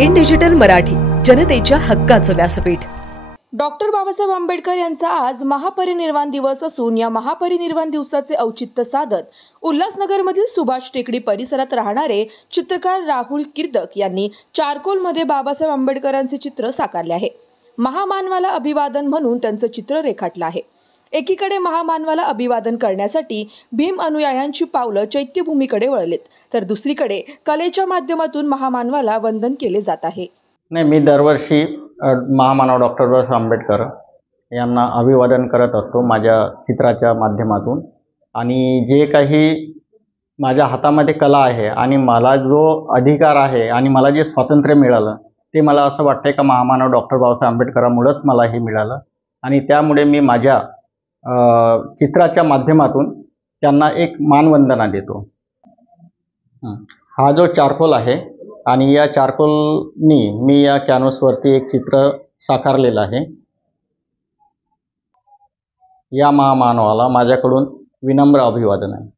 In digital Marathi, जनतेच्या हक्काचं व्यासपीठ। डॉक्टर बाबासाहेब आंबेडकर यांचा आज महापरिनिर्वाण दिवस असून या महापरिनिर्वाण दिवसाचे औचित्य साधत उल्हासनगरमधील सुभाष टेकडी परिसरात राहणारे चित्रकार राहुल किर्दक यांनी चारकोलमध्ये बाबासाहेब आंबेडकरांचे चित्र साकारले आहे। महामानवाला अभिवादन म्हणून त्यांचं चित्र रेखाटलं आहे। एकीकडे महामानवाला अभिवादन करण्यासाठी भीम अनुयायांची पावलं चैत्यभूमीकडे वळलेत, तर दुसरीकडे कलेच्या माध्यमातून महामानवाला वंदन केले जात आहे। नाही, मी दरवर्षी महामानव डॉक्टर बाबासाहेब आंबेडकर यांना अभिवादन करत असतो माझ्या चित्राच्या माध्यमातून। आणि जे काही माझ्या हातामध्ये कला आहे आणि मला जो अधिकार आहे आणि मला जे स्वातंत्र्य मिळालं ते मला असं वाटतंय का महामानव डॉक्टर बाबासाहेब आंबेडकरांमुळेच मला हे मिळालं। आणि त्यामुळे मी माझ्या चित्राच्या माध्यमातून त्यांना एक मानवंदना देतो। हा जो चारकोल आहे आणि या चारकोलनी मी या कॅनव्हसवरती एक चित्र साकारलेलं आहे। या महामानवाला माझ्याकडून विनम्र अभिवादन आहे।